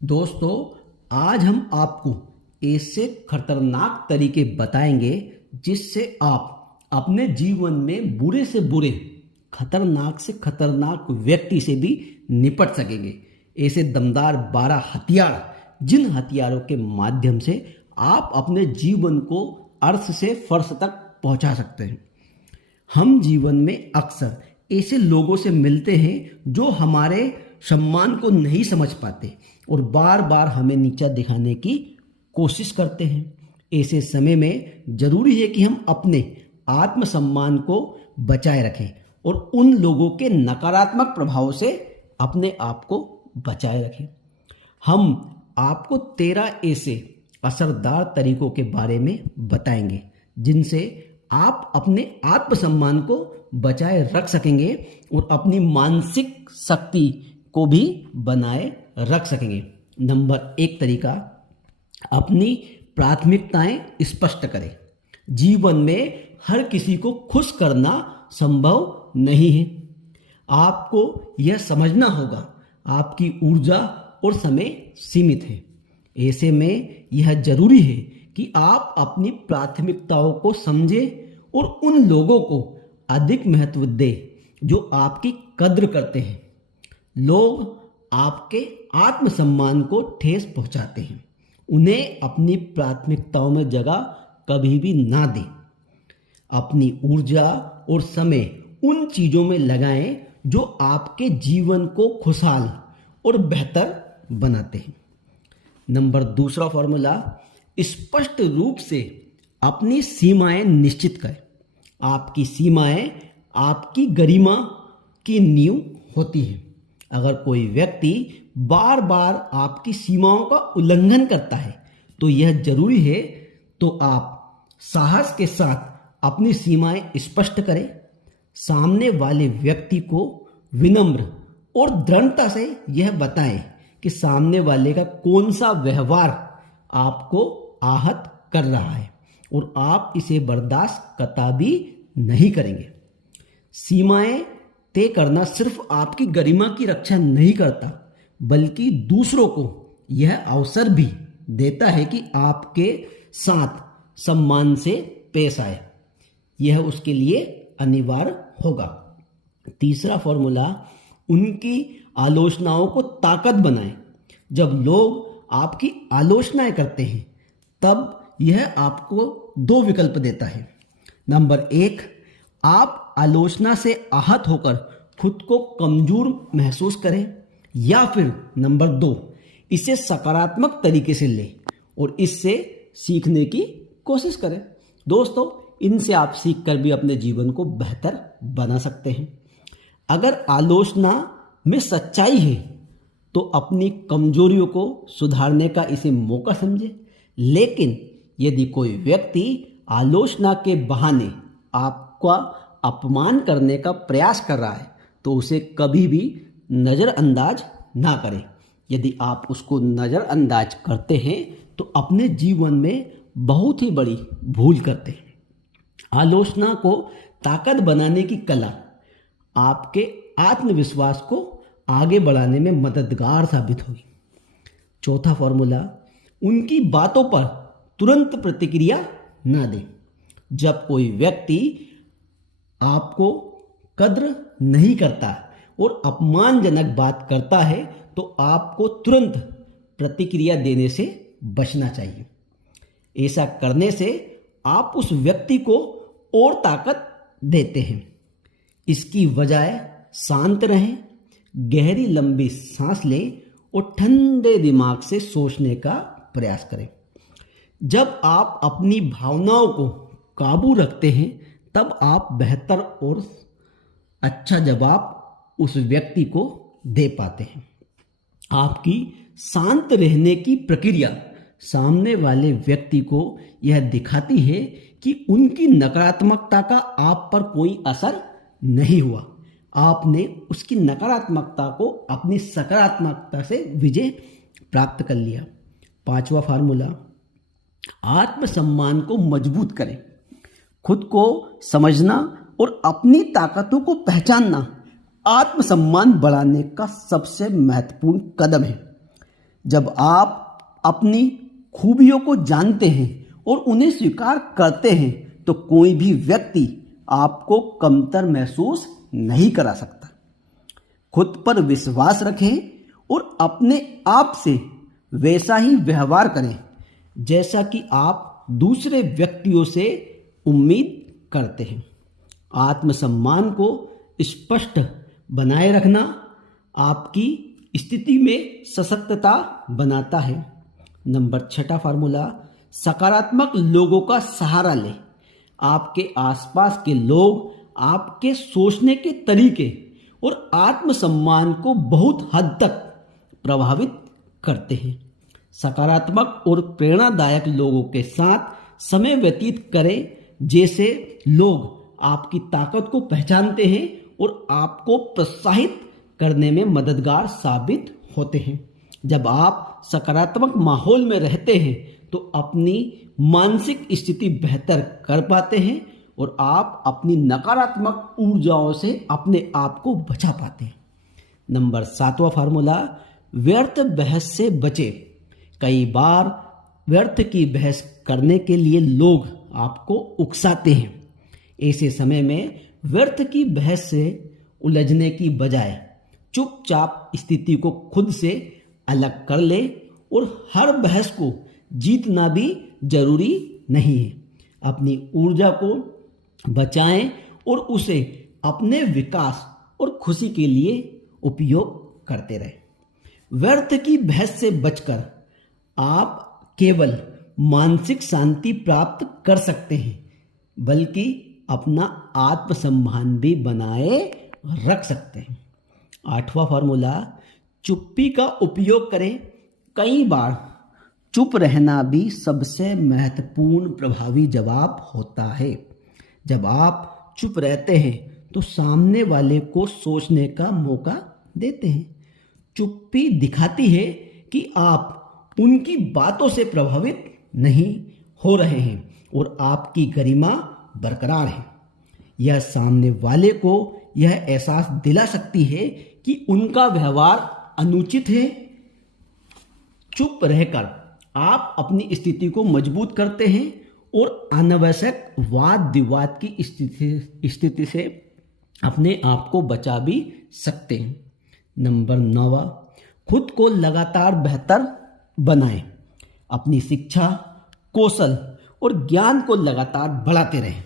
दोस्तों, आज हम आपको ऐसे खतरनाक तरीके बताएंगे जिससे आप अपने जीवन में बुरे से बुरे, खतरनाक से खतरनाक व्यक्ति से भी निपट सकेंगे। ऐसे दमदार 12 हथियार, जिन हथियारों के माध्यम से आप अपने जीवन को अर्थ से फर्श तक पहुंचा सकते हैं। हम जीवन में अक्सर ऐसे लोगों से मिलते हैं जो हमारे सम्मान को नहीं समझ पाते और बार बार हमें नीचा दिखाने की कोशिश करते हैं। ऐसे समय में जरूरी है कि हम अपने आत्मसम्मान को बचाए रखें और उन लोगों के नकारात्मक प्रभाव से अपने आप को बचाए रखें। हम आपको 13 ऐसे असरदार तरीकों के बारे में बताएंगे जिनसे आप अपने आत्मसम्मान को बचाए रख सकेंगे और अपनी मानसिक शक्ति को भी बनाए रख सकेंगे। नंबर 1 तरीका, अपनी प्राथमिकताएं स्पष्ट करें। जीवन में हर किसी को खुश करना संभव नहीं है। आपको यह समझना होगा, आपकी ऊर्जा और समय सीमित है। ऐसे में यह जरूरी है कि आप अपनी प्राथमिकताओं को समझें और उन लोगों को अधिक महत्व दें जो आपकी कद्र करते हैं। लोग आपके आत्मसम्मान को ठेस पहुंचाते हैं, उन्हें अपनी प्राथमिकताओं में जगह कभी भी ना दें। अपनी ऊर्जा और समय उन चीजों में लगाएं जो आपके जीवन को खुशहाल और बेहतर बनाते हैं। नंबर 2 फॉर्मूला, स्पष्ट रूप से अपनी सीमाएं निश्चित करें। आपकी सीमाएं आपकी गरिमा की नींव होती हैं। अगर कोई व्यक्ति बार बार आपकी सीमाओं का उल्लंघन करता है तो यह जरूरी है तो आप साहस के साथ अपनी सीमाएं स्पष्ट करें। सामने वाले व्यक्ति को विनम्र और दृढ़ता से यह बताएं कि सामने वाले का कौन सा व्यवहार आपको आहत कर रहा है और आप इसे बर्दाश्त कतई नहीं करेंगे। सीमाएं तय करना सिर्फ आपकी गरिमा की रक्षा नहीं करता, बल्कि दूसरों को यह अवसर भी देता है कि आपके साथ सम्मान से पेश आए। यह उसके लिए अनिवार्य होगा। 3 फॉर्मूला, उनकी आलोचनाओं को ताकत बनाएं। जब लोग आपकी आलोचनाएं करते हैं तब यह आपको 2 विकल्प देता है। नंबर 1, आप आलोचना से आहत होकर खुद को कमजोर महसूस करें, या फिर नंबर 2, इसे सकारात्मक तरीके से लें और इससे सीखने की कोशिश करें। दोस्तों, इनसे आप सीखकर भी अपने जीवन को बेहतर बना सकते हैं। अगर आलोचना में सच्चाई है तो अपनी कमजोरियों को सुधारने का इसे मौका समझें। लेकिन यदि कोई व्यक्ति आलोचना के बहाने आपका अपमान करने का प्रयास कर रहा है तो उसे कभी भी नज़रअंदाज ना करें। यदि आप उसको नज़रअंदाज करते हैं तो अपने जीवन में बहुत ही बड़ी भूल करते हैं। आलोचना को ताकत बनाने की कला आपके आत्मविश्वास को आगे बढ़ाने में मददगार साबित होगी। 4 फॉर्मूला, उनकी बातों पर तुरंत प्रतिक्रिया ना दें। जब कोई व्यक्ति आपको कद्र नहीं करता और अपमानजनक बात करता है तो आपको तुरंत प्रतिक्रिया देने से बचना चाहिए। ऐसा करने से आप उस व्यक्ति को और ताकत देते हैं। इसकी बजाय शांत रहें, गहरी लंबी सांस लें और ठंडे दिमाग से सोचने का प्रयास करें। जब आप अपनी भावनाओं को काबू रखते हैं तब आप बेहतर और अच्छा जवाब उस व्यक्ति को दे पाते हैं। आपकी शांत रहने की प्रक्रिया सामने वाले व्यक्ति को यह दिखाती है कि उनकी नकारात्मकता का आप पर कोई असर नहीं हुआ। आपने उसकी नकारात्मकता को अपनी सकारात्मकता से विजय प्राप्त कर लिया। 5वां फार्मूला, आत्मसम्मान को मजबूत करें। खुद को समझना और अपनी ताकतों को पहचानना आत्मसम्मान बढ़ाने का सबसे महत्वपूर्ण कदम है। जब आप अपनी खूबियों को जानते हैं और उन्हें स्वीकार करते हैं तो कोई भी व्यक्ति आपको कमतर महसूस नहीं करा सकता। खुद पर विश्वास रखें और अपने आप से वैसा ही व्यवहार करें जैसा कि आप दूसरे व्यक्तियों से उम्मीद करते हैं। आत्मसम्मान को स्पष्ट बनाए रखना आपकी स्थिति में सशक्तता बनाता है। नंबर 6 फार्मूला, सकारात्मक लोगों का सहारा लें। आपके आसपास के लोग आपके सोचने के तरीके और आत्मसम्मान को बहुत हद तक प्रभावित करते हैं। सकारात्मक और प्रेरणादायक लोगों के साथ समय व्यतीत करें, जैसे लोग आपकी ताकत को पहचानते हैं और आपको प्रोत्साहित करने में मददगार साबित होते हैं। जब आप सकारात्मक माहौल में रहते हैं तो अपनी मानसिक स्थिति बेहतर कर पाते हैं और आप अपनी नकारात्मक ऊर्जाओं से अपने आप को बचा पाते हैं। नंबर 7 फार्मूला, व्यर्थ बहस से बचे। कई बार व्यर्थ की बहस करने के लिए लोग आपको उकसाते हैं। ऐसे समय में व्यर्थ की बहस से उलझने की बजाय चुपचाप स्थिति को खुद से अलग कर ले और हर बहस को जीतना भी जरूरी नहीं है। अपनी ऊर्जा को बचाएं और उसे अपने विकास और खुशी के लिए उपयोग करते रहें। व्यर्थ की बहस से बचकर आप केवल मानसिक शांति प्राप्त कर सकते हैं, बल्कि अपना आत्मसम्मान भी बनाए रख सकते हैं। 8वां फार्मूला, चुप्पी का उपयोग करें। कई बार चुप रहना भी सबसे महत्वपूर्ण प्रभावी जवाब होता है। जब आप चुप रहते हैं तो सामने वाले को सोचने का मौका देते हैं। चुप्पी दिखाती है कि आप उनकी बातों से प्रभावित नहीं हो रहे हैं और आपकी गरिमा बरकरार है। यह सामने वाले को यह एहसास दिला सकती है कि उनका व्यवहार अनुचित है। चुप रहकर आप अपनी स्थिति को मजबूत करते हैं और अनावश्यक वाद विवाद की स्थिति से अपने आप को बचा भी सकते हैं। नंबर 9, खुद को लगातार बेहतर बनाएं। अपनी शिक्षा, कौशल और ज्ञान को लगातार बढ़ाते रहें।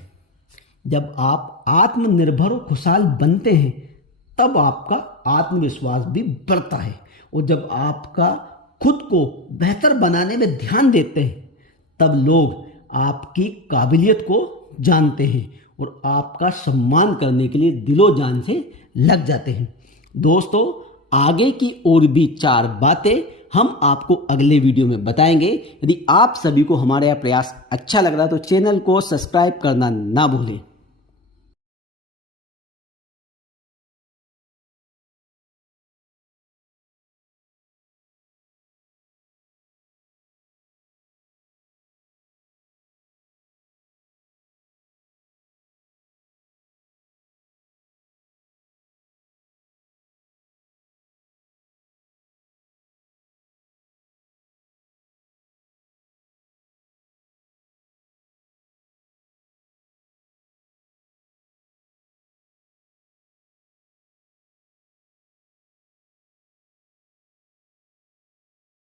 जब आप आत्मनिर्भर और खुशहाल बनते हैं तब आपका आत्मविश्वास भी बढ़ता है, और जब आपका खुद को बेहतर बनाने में ध्यान देते हैं तब लोग आपकी काबिलियत को जानते हैं और आपका सम्मान करने के लिए दिलो जान से लग जाते हैं। दोस्तों, आगे की और भी 4 बातें हम आपको अगले वीडियो में बताएंगे। यदि आप सभी को हमारा यह प्रयास अच्छा लग रहा है तो चैनल को सब्सक्राइब करना ना भूलें।